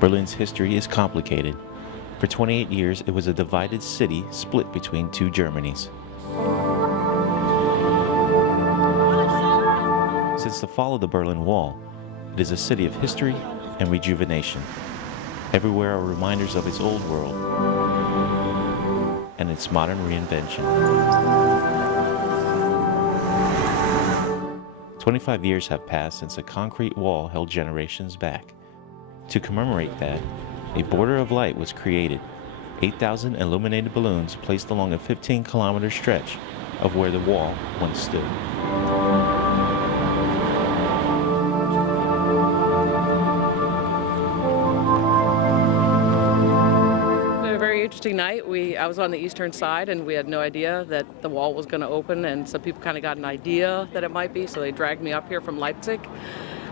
Berlin's history is complicated. For 28 years, it was a divided city split between two Germanys. Since the fall of the Berlin Wall, it is a city of history and rejuvenation. Everywhere are reminders of its old world and its modern reinvention. 25 years have passed since a concrete wall held generations back. To commemorate that, a border of light was created, 8,000 illuminated balloons placed along a 15-kilometer stretch of where the wall once stood. A very interesting night. I was on the eastern side and we had no idea that the wall was going to open, and some people kind of got an idea that it might be, so they dragged me up here from Leipzig.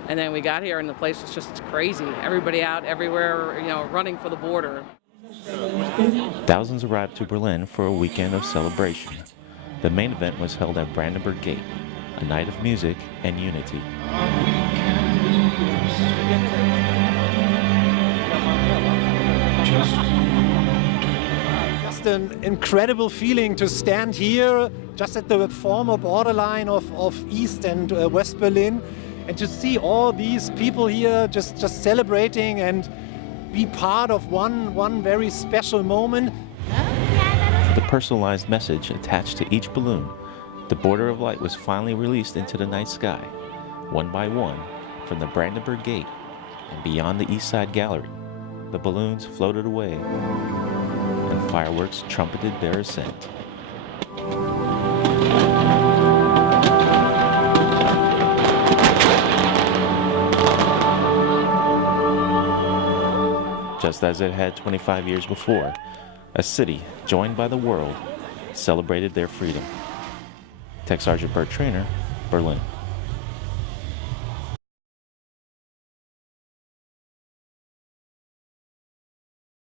And then we got here and the place was just crazy. Everybody out everywhere, running for the border. Thousands arrived to Berlin for a weekend of celebration. The main event was held at Brandenburg Gate, a night of music and unity. Just an incredible feeling to stand here, just at the former borderline of East and West Berlin, and to see all these people here just celebrating and be part of one very special moment. The personalized message attached to each balloon, the border of light was finally released into the night sky, one by one, from the Brandenburg Gate and beyond the East Side Gallery. The balloons floated away and fireworks trumpeted their ascent. Just as it had 25 years before, a city joined by the world celebrated their freedom. Tech Sergeant Bert Trainer, Berlin.